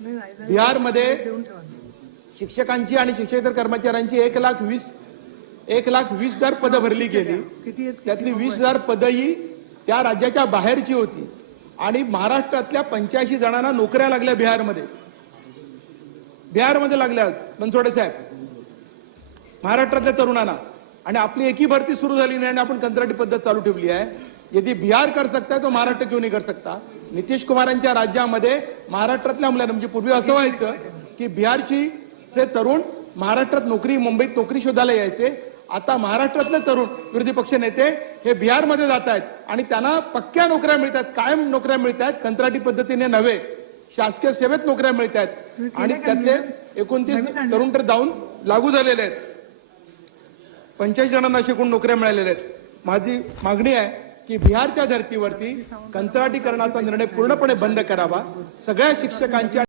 बिहारमध्ये शिक्षकांची आणि शिक्षकेतर कर्मचाऱ्यांची 1,20,000 पदं भरली गेली। त्यातली 20,000 पदं ही त्या राज्याच्या बाहेरची होती आणि महाराष्ट्रातल्या 85 जणांना नोकऱ्या लागल्या बिहारमध्ये लागल्या बनसोडे साहेब, महाराष्ट्रातल्या तरुणांना। आणि आपली एकी भरती सुरू झाली नाही आणि आपण कंत्राटी पद्धत चालू ठेवली आहे। यदि बिहार कर सकता है तो महाराष्ट्र क्यों नहीं कर सकता? नितीश कुमारांच्या राज्यामध्ये महाराष्ट्रातल्या मुलांना, म्हणजे पूर्वी असं व्हायचं की बिहारचे तरुण महाराष्ट्रात नोकरी, मुंबईत नोकरी शोधायला यायचे। आता महाराष्ट्रातले तरुण विरोधी पक्ष नेते हे बिहारमध्ये जात आहेत आणि त्यांना पक्क्या नोकऱ्या मिळतात, कायम नोकऱ्या मिळतात, कंत्राटी पद्धतीने नव्हे, शासकीय सेवेत नोकऱ्या मिळतात आणि त्यातले 29 तरुण तर जाऊन लागू झालेले आहेत। 85 जणांना शिकून नोकऱ्या मिळालेल्या आहेत। माझी मागणी आहे की बिहारच्या धर्तीवरती कंत्राटीकरणाचा निर्णय पूर्णपणे बंद करावा। सगळ्या शिक्षकांच्या